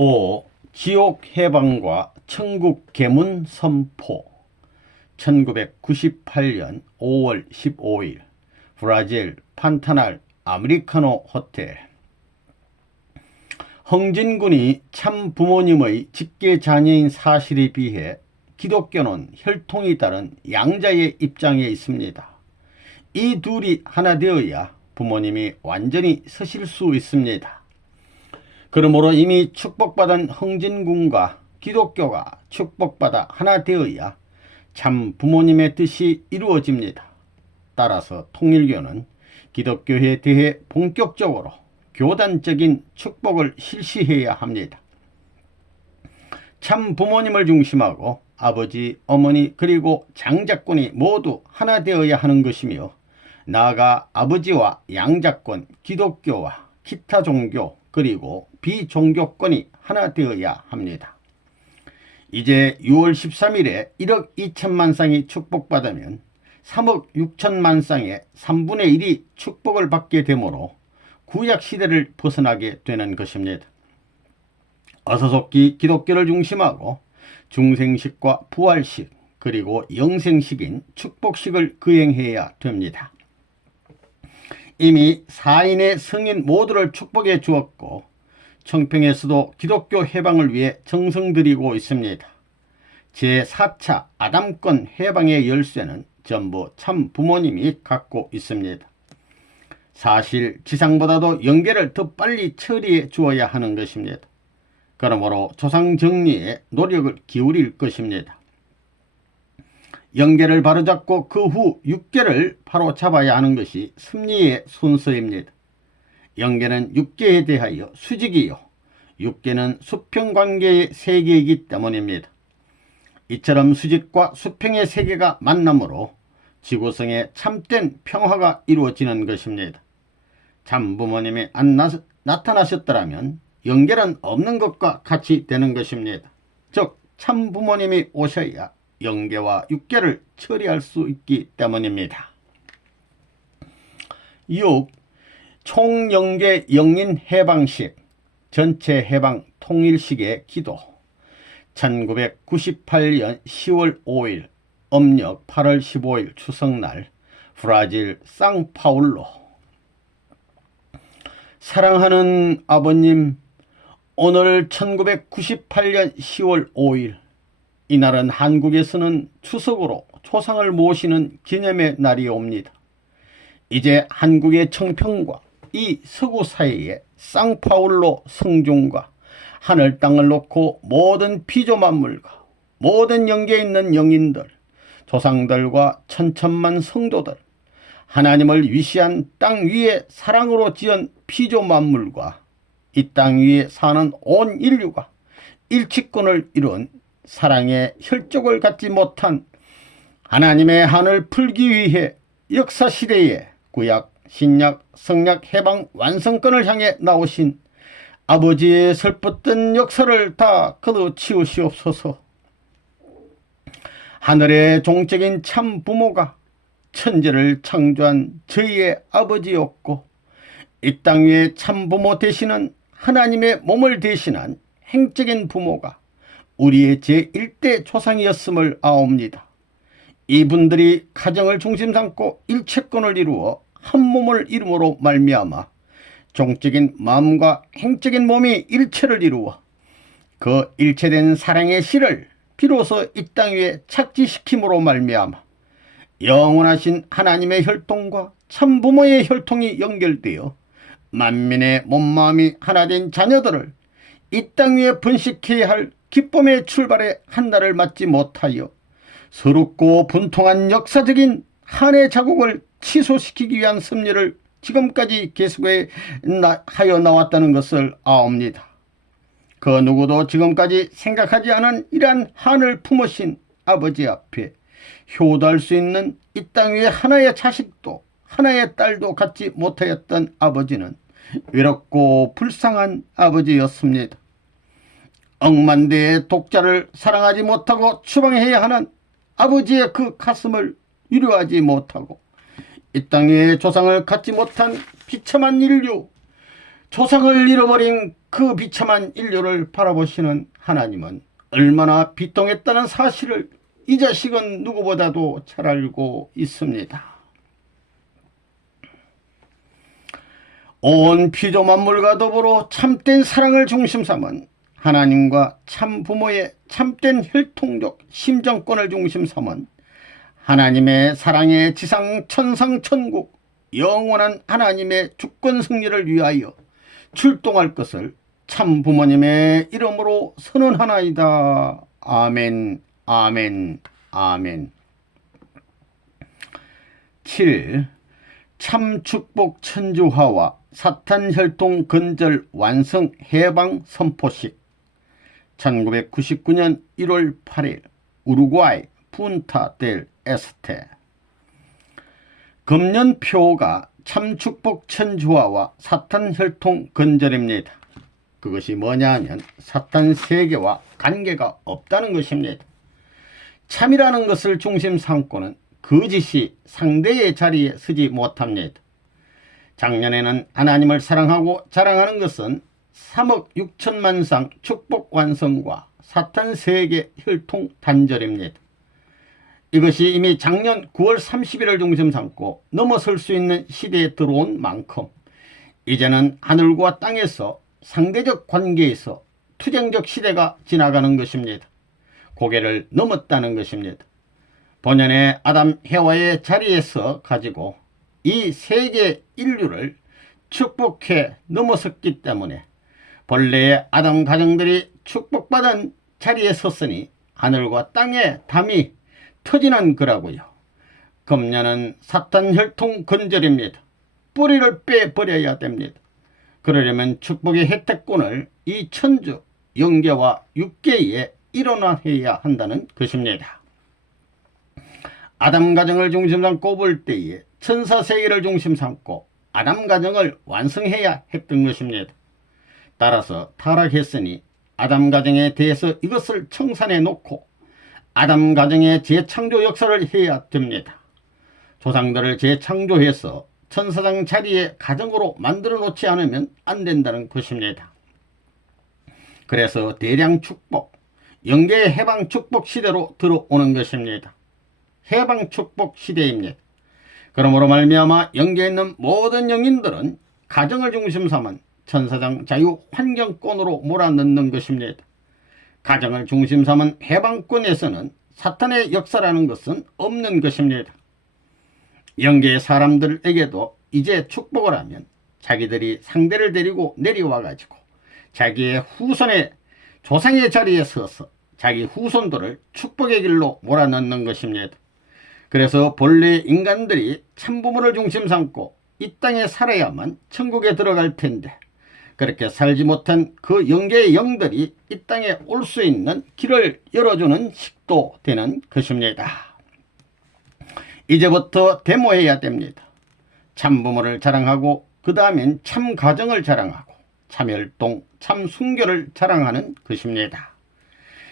5. 지옥 해방과 천국 계문 선포 1998년 5월 15일 브라질 판타날 아메리카노 호텔 흥진군이 참 부모님의 직계 자녀인 사실에 비해 기독교는 혈통이 다른 양자의 입장에 있습니다. 이 둘이 하나 되어야 부모님이 완전히 서실 수 있습니다. 그러므로 이미 축복받은 흥진군과 기독교가 축복받아 하나 되어야 참 부모님의 뜻이 이루어집니다. 따라서 통일교는 기독교에 대해 본격적으로 교단적인 축복을 실시해야 합니다. 참 부모님을 중심하고 아버지, 어머니 그리고 장자권이 모두 하나 되어야 하는 것이며 나아가 아버지와 양자권, 기독교와 기타 종교 그리고 비종교권이 하나 되어야 합니다. 이제 6월 13일에 1억 2천만 쌍이 축복받으면 3억 6천만 쌍의 3분의 1이 축복을 받게 되므로 구약 시대를 벗어나게 되는 것입니다. 어서속기 기독교를 중심하고 중생식과 부활식 그리고 영생식인 축복식을 거행해야 됩니다. 이미 사인의 성인 모두를 축복해 주었고 청평에서도 기독교 해방을 위해 정성 들이고 있습니다. 제4차 아담권 해방의 열쇠는 전부 참 부모님이 갖고 있습니다. 사실 지상보다도 연계를 더 빨리 처리해 주어야 하는 것입니다. 그러므로 조상 정리에 노력을 기울일 것입니다. 연계를 바로잡고 그후 6개를 바로 잡아야 하는 것이 승리의 순서입니다. 연계는 6개에 대하여 수직이요. 6개는 수평관계의 세계이기 때문입니다. 이처럼 수직과 수평의 세계가 만남으로 지구성에 참된 평화가 이루어지는 것입니다. 참 부모님이 안 나, 나타나셨더라면 연결은 없는 것과 같이 되는 것입니다. 즉, 참 부모님이 오셔야 영계와 육계를 처리할 수 있기 때문입니다. 6. 총영계 영인 해방식 전체 해방 통일식의 기도 1998년 10월 5일 음력 8월 15일 추석날 브라질 상파울로 사랑하는 아버님 오늘 1998년 10월 5일 이날은 한국에서는 추석으로 초상을 모시는 기념의 날이 옵니다. 이제 한국의 청평과 이 서구 사이에 쌍파울로 성중과 하늘 땅을 놓고 모든 피조 만물과 모든 영계에 있는 영인들, 조상들과 천천만 성도들, 하나님을 위시한 땅 위에 사랑으로 지은 피조 만물과 이 땅 위에 사는 온 인류가 일치권을 이룬 사랑의 혈족을 갖지 못한 하나님의 한을 풀기 위해 역사 시대에 구약, 신약, 성약, 해방, 완성권을 향해 나오신 아버지의 슬펐던 역사를 다 거둬 치우시옵소서. 하늘의 종적인 참 부모가 천지를 창조한 저희의 아버지였고 이 땅 위에 참 부모 되시는 하나님의 몸을 대신한 행적인 부모가 우리의 제1대 조상이었음을 아옵니다. 이분들이 가정을 중심 삼고 일체권을 이루어 한 몸을 이름으로 말미암아 종적인 마음과 행적인 몸이 일체를 이루어 그 일체된 사랑의 실을 비로소 이 땅 위에 착지시킴으로 말미암아 영원하신 하나님의 혈통과 참부모의 혈통이 연결되어 만민의 몸마음이 하나된 자녀들을 이 땅 위에 번식해야 할 기쁨의 출발에 한 날을 맞지 못하여 서럽고 분통한 역사적인 한해 자국을 취소시키기 위한 섭리를 지금까지 계속해 나, 하여 나왔다는 것을 아옵니다. 그 누구도 지금까지 생각하지 않은 이러한 한을 품으신 아버지 앞에 효도할 수 있는 이 땅 위에 하나의 자식도 하나의 딸도 갖지 못하였던 아버지는 외롭고 불쌍한 아버지였습니다. 억만대의 독자를 사랑하지 못하고 추방해야 하는 아버지의 그 가슴을 위로하지 못하고 이 땅에 조상을 갖지 못한 비참한 인류, 조상을 잃어버린 그 비참한 인류를 바라보시는 하나님은 얼마나 비통했다는 사실을 이 자식은 누구보다도 잘 알고 있습니다. 온 피조 만물과 더불어 참된 사랑을 중심 삼은 하나님과 참 부모의 참된 혈통적 심정권을 중심 삼은 하나님의 사랑의 지상 천상 천국 영원한 하나님의 주권 승리를 위하여 출동할 것을 참 부모님의 이름으로 선언하나이다. 아멘, 아멘, 아멘. 7. 참 축복 천주화와 사탄 혈통 근절 완성 해방 선포식 1999년 1월 8일 우루과이 푼타 델 에스테 금년표가 참축복 천주화와 사탄 혈통 근절입니다. 그것이 뭐냐 하면 사탄 세계와 관계가 없다는 것입니다. 참이라는 것을 중심 삼고는 거짓이 상대의 자리에 서지 못합니다. 작년에는 하나님을 사랑하고 자랑하는 것은 3억 6천만 상 축복 완성과 사탄 세계 혈통 단절입니다. 이것이 이미 작년 9월 30일을 중심 삼고 넘어설 수 있는 시대에 들어온 만큼 이제는 하늘과 땅에서 상대적 관계에서 투쟁적 시대가 지나가는 것입니다. 고개를 넘었다는 것입니다. 본연의 아담 해와의 자리에서 가지고 이 세계 인류를 축복해 넘어섰기 때문에 본래의 아담 가정들이 축복받은 자리에 섰으니 하늘과 땅의 담이 터지는 거라고요. 금년은 사탄 혈통 근절입니다. 뿌리를 빼버려야 됩니다. 그러려면 축복의 혜택권을 이 천주, 영계와 육계에 일어나야 한다는 것입니다. 아담 가정을 중심 삼고 볼 때에 천사 세계를 중심 삼고 아담 가정을 완성해야 했던 것입니다. 따라서 타락했으니 아담 가정에 대해서 이것을 청산해 놓고 아담 가정의 재창조 역사를 해야 됩니다. 조상들을 재창조해서 천사장 자리에 가정으로 만들어 놓지 않으면 안 된다는 것입니다. 그래서 대량 축복, 영계 해방 축복 시대로 들어오는 것입니다. 해방 축복 시대입니다. 그러므로 말미암아 영계에 있는 모든 영인들은 가정을 중심 삼은 천사장 자유 환경권으로 몰아넣는 것입니다. 가정을 중심 삼은 해방권에서는 사탄의 역사라는 것은 없는 것입니다. 영계의 사람들에게도 이제 축복을 하면 자기들이 상대를 데리고 내려와 가지고 자기의 후손의 조상의 자리에 서서 자기 후손들을 축복의 길로 몰아넣는 것입니다. 그래서 본래 인간들이 참부모를 중심 삼고 이 땅에 살아야만 천국에 들어갈 텐데 그렇게 살지 못한 그 영계의 영들이 이 땅에 올 수 있는 길을 열어주는 식도 되는 것입니다. 이제부터 데모해야 됩니다. 참부모를 자랑하고 그 다음엔 참가정을 자랑하고 참혈동, 참순교를 자랑하는 것입니다.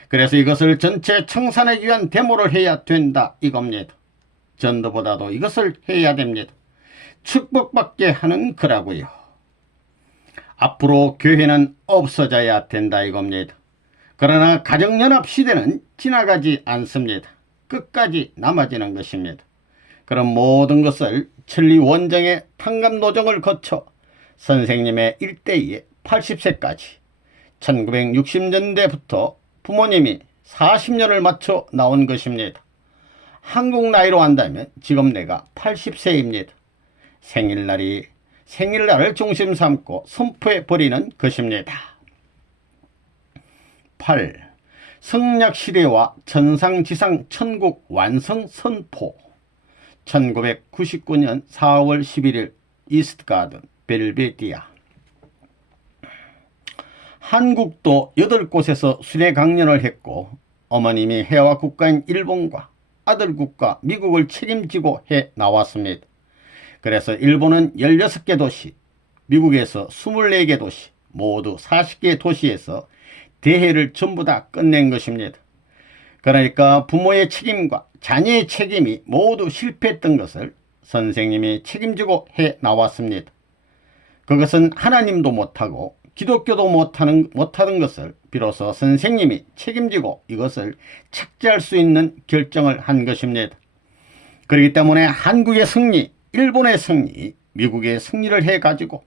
그래서 이것을 전체 청산하기 위한 데모를 해야 된다 이겁니다. 전도보다도 이것을 해야 됩니다. 축복받게 하는 거라고요. 앞으로 교회는 없어져야 된다 이겁니다. 그러나 가정연합 시대는 지나가지 않습니다. 끝까지 남아지는 것입니다. 그런 모든 것을 천리 원정의 탕감 노정을 거쳐 선생님의 일대에 80세까지 1960년대부터 부모님이 40년을 맞춰 나온 것입니다. 한국 나이로 한다면 지금 내가 80세입니다. 생일날이 생일날을 중심 삼고 선포해 버리는 것입니다. 8. 성약시대와 천상지상 천국 완성 선포 1999년 4월 11일 이스트가든 벨베디아 한국도 8곳에서 순회 강연을 했고 어머님이 해와 국가인 일본과 아들 국가 미국을 책임지고 해 나왔습니다. 그래서 일본은 16개 도시, 미국에서 24개 도시, 모두 40개 도시에서 대회를 전부 다 끝낸 것입니다. 그러니까 부모의 책임과 자녀의 책임이 모두 실패했던 것을 선생님이 책임지고 해 나왔습니다. 그것은 하나님도 못하고 기독교도 못하는, 못하던 것을 비로소 선생님이 책임지고 이것을 착지할 수 있는 결정을 한 것입니다. 그렇기 때문에 한국의 승리, 일본의 승리, 미국의 승리를 해가지고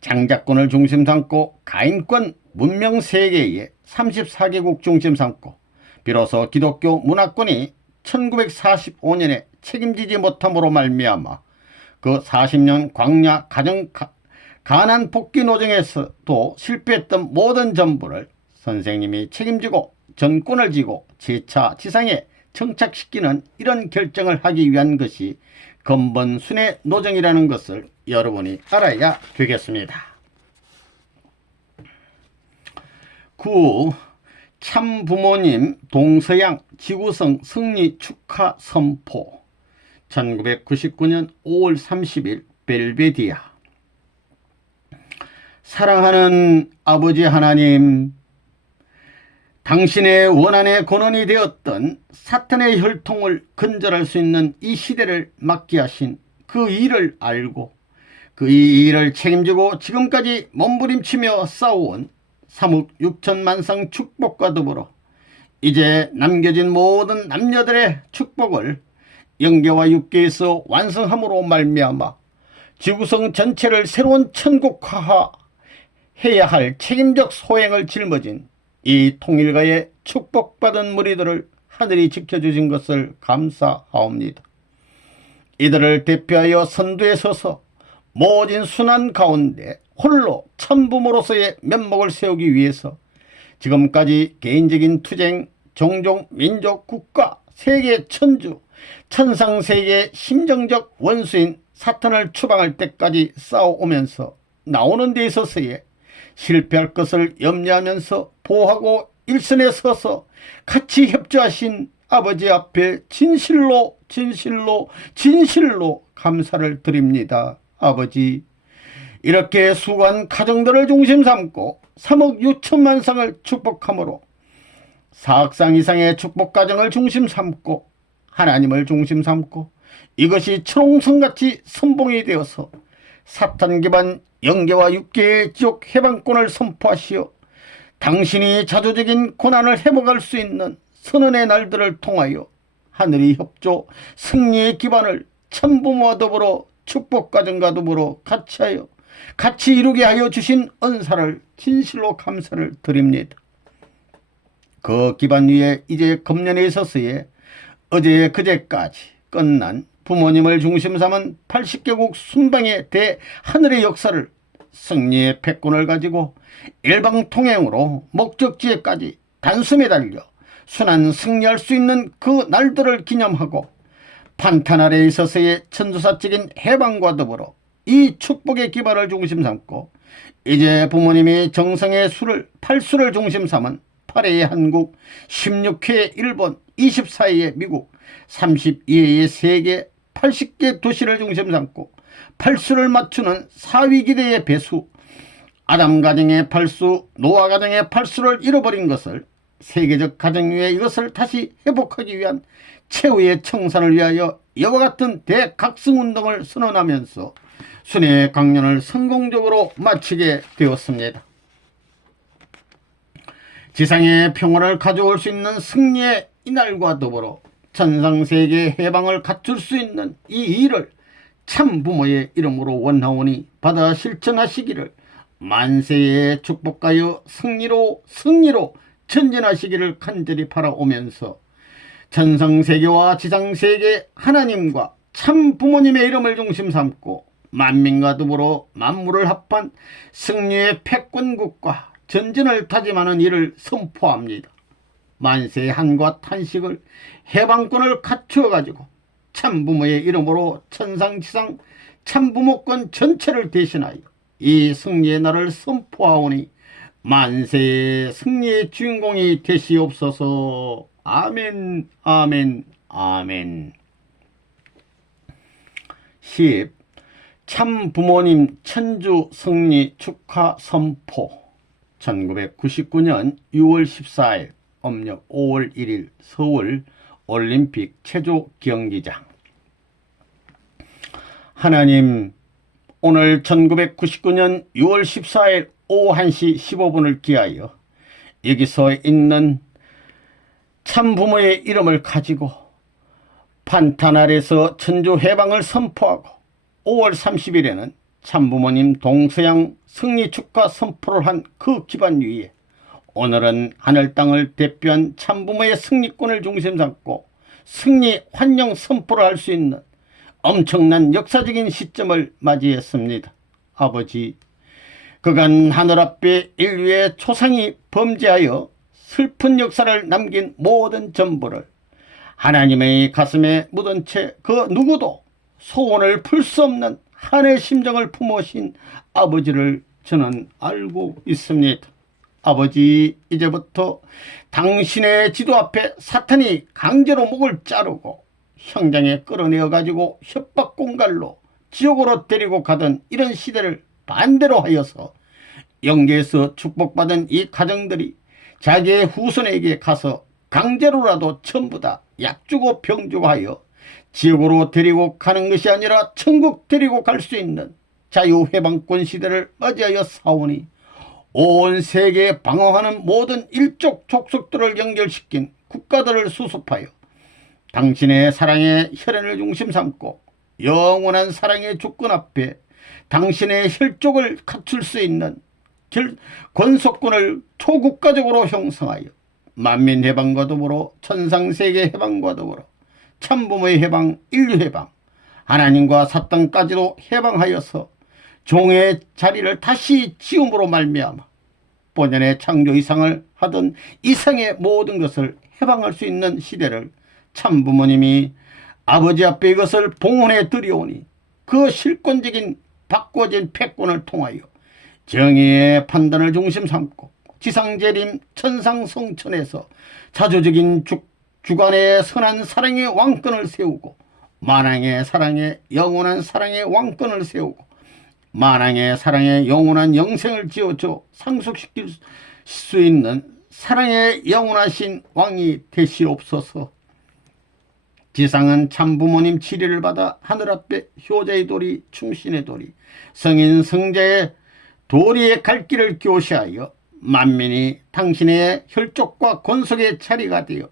장자권을 중심 삼고 가인권 문명 세계의 34개국 중심 삼고 비로소 기독교 문화권이 1945년에 책임지지 못함으로 말미암아 그 40년 광야 가정 가, 가난 복귀 노정에서도 실패했던 모든 전부를 선생님이 책임지고 전권을 쥐고 재차 지상에 정착시키는 이런 결정을 하기 위한 것이 건번순의 노정이라는 것을 여러분이 알아야 되겠습니다. 9. 참부모님 동서양 지구성 승리 축하 선포 1999년 5월 30일 벨베디아 사랑하는 아버지 하나님 당신의 원한의 권원이 되었던 사탄의 혈통을 근절할 수 있는 이 시대를 막게 하신 그 일을 알고 그 일을 책임지고 지금까지 몸부림치며 싸워온 3억 6천만상 축복과 더불어 이제 남겨진 모든 남녀들의 축복을 영계와 육계에서 완성함으로 말미암아 지구성 전체를 새로운 천국화해야 할 책임적 소행을 짊어진 이 통일가의 축복받은 무리들을 하늘이 지켜주신 것을 감사하옵니다. 이들을 대표하여 선두에 서서 모진 순환 가운데 홀로 천부모로서의 면목을 세우기 위해서 지금까지 개인적인 투쟁, 종종, 민족, 국가, 세계 천주, 천상세계의 심정적 원수인 사탄을 추방할 때까지 싸워오면서 나오는 데 있어서의 실패할 것을 염려하면서 보호하고 일선에 서서 같이 협조하신 아버지 앞에 진실로 진실로 진실로 감사를 드립니다. 아버지 이렇게 수고한 가정들을 중심 삼고 3억 6천만 상을 축복함으로 사악상 이상의 축복 가정을 중심 삼고 하나님을 중심 삼고 이것이 초롱성같이 선봉이 되어서 사탄 기반 영계와 육계의 지옥 해방권을 선포하시어 당신이 자조적인 고난을 회복할 수 있는 선언의 날들을 통하여 하늘이 협조 승리의 기반을 천부모와 더불어 축복과정과 더불어 같이 하여 같이 이루게 하여 주신 은사를 진실로 감사를 드립니다. 그 기반 위에 이제 금년에 있어서의 어제 그제까지 끝난 부모님을 중심 삼은 80개국 순방의 대하늘의 역사를 승리의 패권을 가지고 일방통행으로 목적지에까지 단숨에 달려 순한 승리할 수 있는 그 날들을 기념하고 아래에 있어서의 천주사적인 해방과 더불어 이 축복의 기반을 중심 삼고 이제 부모님이 정성의 수를 8수를 중심 삼은 8회의 한국, 16회의 일본, 24회의 미국, 32회의 세계, 80개 도시를 중심 삼고 8수를 맞추는 4위 기대의 배수, 아담 가정의 8수, 노아 가정의 8수를 잃어버린 것을 세계적 가정 위에 이것을 다시 회복하기 위한 최후의 청산을 위하여 이와 같은 대각성운동을 선언하면서 순회 강연을 성공적으로 마치게 되었습니다. 지상의 평화를 가져올 수 있는 승리의 이날과 더불어 천상세계 해방을 갖출 수 있는 이 일을 참 부모의 이름으로 원하오니 받아 실천하시기를 만세의 축복하여 승리로 승리로 전진하시기를 간절히 바라오면서 천상세계와 지상세계 하나님과 참 부모님의 이름을 중심 삼고 만민과 더불어 만물을 합한 승리의 패권국과 전진을 다짐하는 일을 선포합니다. 만세의 한과 탄식을 해방권을 갖추어 가지고 참부모의 이름으로 천상지상 참부모권 전체를 대신하여 이 승리의 날을 선포하오니 만세의 승리의 주인공이 되시옵소서. 아멘 아멘 아멘. 10. 참 부모님 천주 승리 축하 선포. 1999년 6월 14일 음력 5월 1일 서울 올림픽 체조 경기장 하나님 오늘 1999년 6월 14일 오후 1시 15분을 기하여 여기서 있는 참부모의 이름을 가지고 판타날에서 천주 해방을 선포하고 5월 30일에는 참부모님 동서양 승리 축하 선포를 한 그 기반 위에 오늘은 하늘 땅을 대표한 참부모의 승리권을 중심 삼고 승리 환영 선포를 할 수 있는 엄청난 역사적인 시점을 맞이했습니다. 아버지, 그간 하늘 앞에 인류의 초상이 범죄하여 슬픈 역사를 남긴 모든 전부를 하나님의 가슴에 묻은 채 그 누구도 소원을 풀 수 없는 한의 심정을 품으신 아버지를 저는 알고 있습니다. 아버지, 이제부터 당신의 지도 앞에 사탄이 강제로 목을 자르고 형장에 끌어내어 가지고 협박 공갈로 지옥으로 데리고 가던 이런 시대를 반대로 하여서 영계에서 축복받은 이 가정들이 자기의 후손에게 가서 강제로라도 전부 다 약주고 병주고 하여 지옥으로 데리고 가는 것이 아니라 천국 데리고 갈 수 있는 자유해방권 시대를 맞이하여 사오니 온 세계에 방황하는 모든 일족 족속들을 연결시킨 국가들을 수습하여 당신의 사랑의 혈연을 중심 삼고 영원한 사랑의 주권 앞에 당신의 혈족을 갖출 수 있는 결, 권속권을 초국가적으로 형성하여 만민 해방과 더불어 천상세계 해방과 더불어 참부모의 해방, 인류 해방, 하나님과 사탄까지도 해방하여서 종의 자리를 다시 지음으로 말미암아 본연의 창조 이상을 하던 이상의 모든 것을 해방할 수 있는 시대를 참부모님이 아버지 앞에 이것을 봉헌해 드리오니 그 실권적인 바꿔진 패권을 통하여 정의의 판단을 중심 삼고 지상재림 천상성천에서 자조적인 주, 주관의 선한 사랑의 왕권을 세우고 만왕의 사랑의 영원한 사랑의 왕권을 세우고 만왕의 사랑의 영원한 영생을 지어줘 상속시킬 수 있는 사랑의 영원하신 왕이 되시옵소서. 지상은 참부모님 치리를 받아 하늘 앞에 효자의 도리, 충신의 도리, 성인 성자의 도리의 갈 길을 교시하여 만민이 당신의 혈족과 권속의 자리가 되어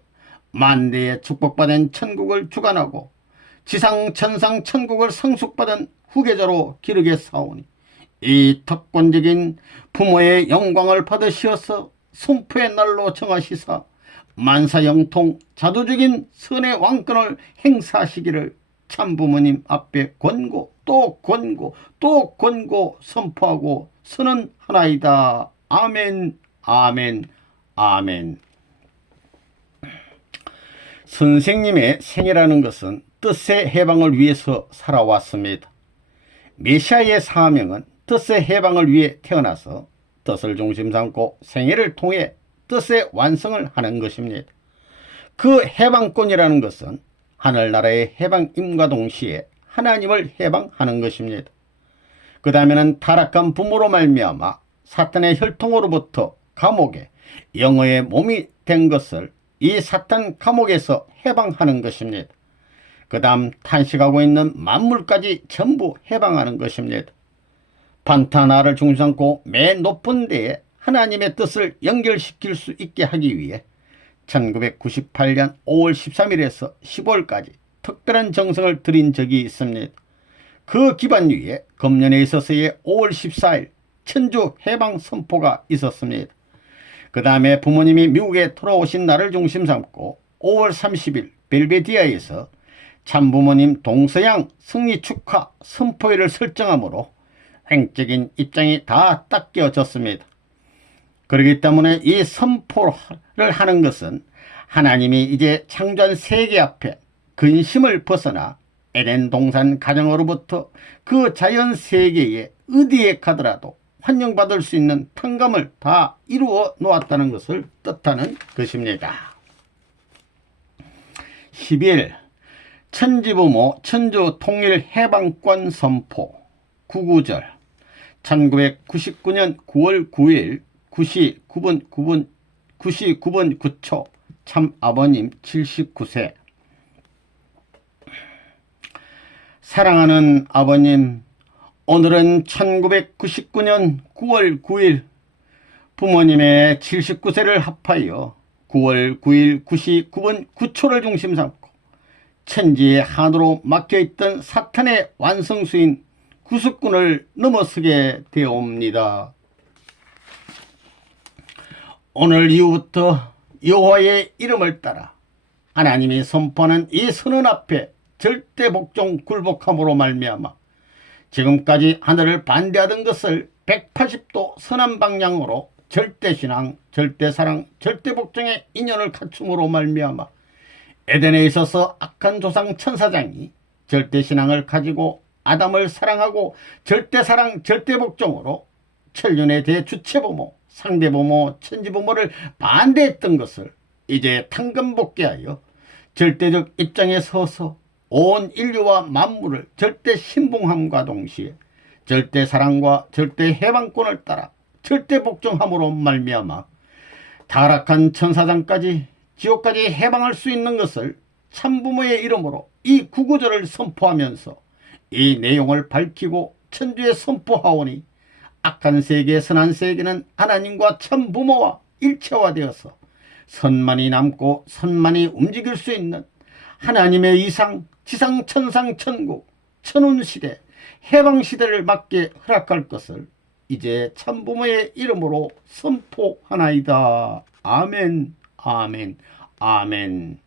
만대의 축복받은 천국을 주관하고 지상 천상 천국을 상속받은 후계자로 기르게 사오니 이 특권적인 부모의 영광을 받으시어서 손포의 날로 정하시사 만사영통 자도적인 선의 왕권을 행사하시기를 참부모님 앞에 권고 또 권고 또 권고 선포하고 선언하나이다. 아멘 아멘 아멘 선생님의 생애라는 것은 뜻의 해방을 위해서 살아왔습니다. 메시아의 사명은 뜻의 해방을 위해 태어나서 뜻을 중심 삼고 생애를 통해 뜻의 완성을 하는 것입니다. 그 해방권이라는 것은 하늘나라의 해방임과 동시에 하나님을 해방하는 것입니다. 그 다음에는 타락한 부모로 말미암아 사탄의 혈통으로부터 감옥에 영어의 몸이 된 것을 이 사탄 감옥에서 해방하는 것입니다. 그 다음 탄식하고 있는 만물까지 전부 해방하는 것입니다. 판타나를 중심삼고 맨 높은 데에 하나님의 뜻을 연결시킬 수 있게 하기 위해 1998년 5월 13일에서 15일까지 특별한 정성을 들인 적이 있습니다. 그 기반 위에 금년에 있어서의 5월 14일 천주 해방 선포가 있었습니다. 그 다음에 부모님이 미국에 돌아오신 날을 중심 삼고 5월 30일 벨베디아에서 참부모님 동서양 승리 축하 선포회를 설정하므로 횡적인 입장이 다 닦여졌습니다. 그렇기 때문에 이 선포를 하는 것은 하나님이 이제 창조한 세계 앞에 근심을 벗어나 에덴 동산 가정으로부터 그 자연 세계에 어디에 가더라도 환영받을 수 있는 탕감을 다 이루어 놓았다는 것을 뜻하는 것입니다. 11. 천지부모 천주 통일 해방권 선포 구구절 1999년 9월 9일 99분 9분 99분 9초 참 아버님 79세 사랑하는 아버님 오늘은 1999년 9월 9일 부모님의 79세를 합하여 9월 9일 9시 9분 9초를 중심 삼고 천지의 한으로 막혀있던 사탄의 완성수인 구습군을 넘어서게 되옵니다. 오늘 이후부터 여호와의 이름을 따라 하나님이 선포하는 이 선언 앞에 절대 복종 굴복함으로 말미암아 지금까지 하늘을 반대하던 것을 180도 선한 방향으로 절대 신앙, 절대 사랑, 절대 복종의 인연을 갖춤으로 말미암아 에덴에 있어서 악한 조상 천사장이 절대 신앙을 가지고 아담을 사랑하고 절대 사랑, 절대 복종으로 천륜의 대주체부모, 상대부모, 천지부모를 반대했던 것을 이제 탕감복귀하여 절대적 입장에 서서 온 인류와 만물을 절대 신봉함과 동시에 절대 사랑과 절대 해방권을 따라 절대 복종함으로 말미암아 타락한 천사장까지 지옥까지 해방할 수 있는 것을 참부모의 이름으로 이 구구절을 선포하면서 이 내용을 밝히고 천주에 선포하오니 악한 세계 선한 세계는 하나님과 참부모와 일체화되어서 선만이 남고 선만이 움직일 수 있는 하나님의 이상 지상 천상 천국 천운 시대 해방 시대를 맞게 허락할 것을 이제 참부모의 이름으로 선포하나이다. 아멘, 아멘, 아멘.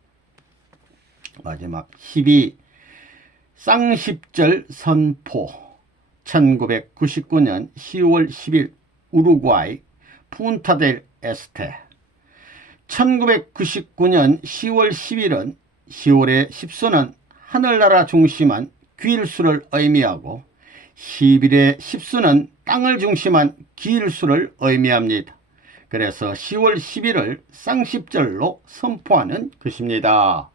마지막 12 쌍십절 선포 1999년 10월 10일 우루과이 푼타델 에스테 1999년 10월 10일은 10월의 10수는 하늘나라 중심한 귀일수를 의미하고 10일의 10수는 땅을 중심한 기일수를 의미합니다. 그래서 10월 10일을 쌍십절로 선포하는 것입니다.